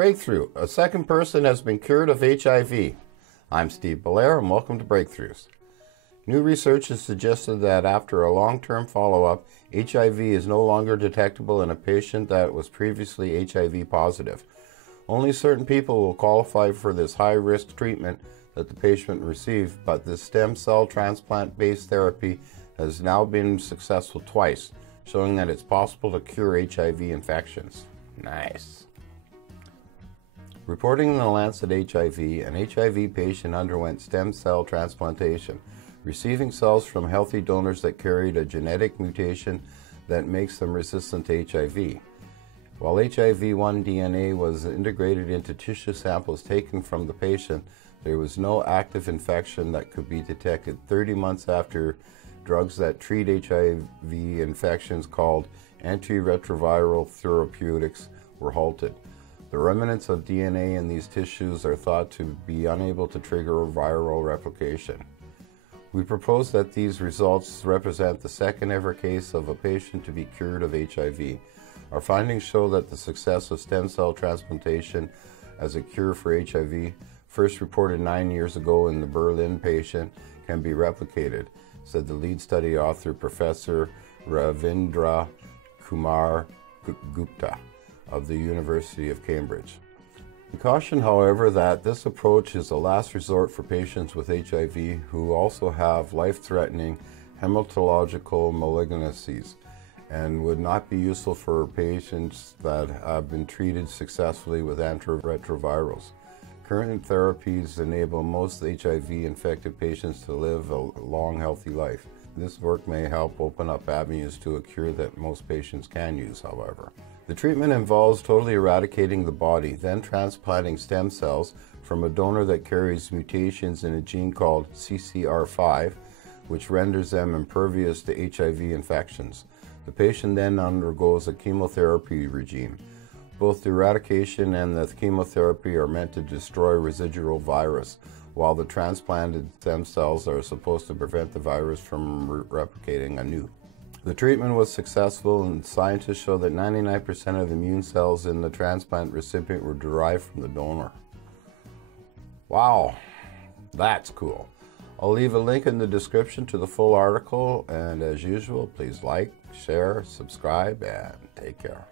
Breakthrough. A second person has been cured of HIV. I'm Steve Belair and welcome to Breakthroughs. New research has suggested that after a long-term follow-up, HIV is no longer detectable in a patient that was previously HIV positive. Only certain people will qualify for this high-risk treatment that the patient received, but this stem cell transplant-based therapy has now been successful twice, showing that it's possible to cure HIV infections. Nice. Reporting in the Lancet HIV, an HIV patient underwent stem cell transplantation, receiving cells from healthy donors that carried a genetic mutation that makes them resistant to HIV. While HIV-1 DNA was integrated into tissue samples taken from the patient, there was no active infection that could be detected 30 months after drugs that treat HIV infections called antiretroviral therapeutics were halted. The remnants of DNA in these tissues are thought to be unable to trigger viral replication. We propose that these results represent the second ever case of a patient to be cured of HIV. Our findings show that the success of stem cell transplantation as a cure for HIV, first reported 9 years ago in the Berlin patient, can be replicated, said the lead study author, Professor Ravindra Kumar Gupta of the University of Cambridge. We caution, however, that this approach is a last resort for patients with HIV who also have life-threatening hematological malignancies and would not be useful for patients that have been treated successfully with antiretrovirals. Current therapies enable most HIV-infected patients to live a long, healthy life. This work may help open up avenues to a cure that most patients can use, however. The treatment involves totally eradicating the body, then transplanting stem cells from a donor that carries mutations in a gene called CCR5, which renders them impervious to HIV infections. The patient then undergoes a chemotherapy regime. Both the eradication and the chemotherapy are meant to destroy residual virus, while the transplanted stem cells are supposed to prevent the virus from replicating anew. The treatment was successful, and scientists show that 99% of the immune cells in the transplant recipient were derived from the donor. Wow, that's cool. I'll leave a link in the description to the full article, and as usual, please like, share, subscribe, and take care.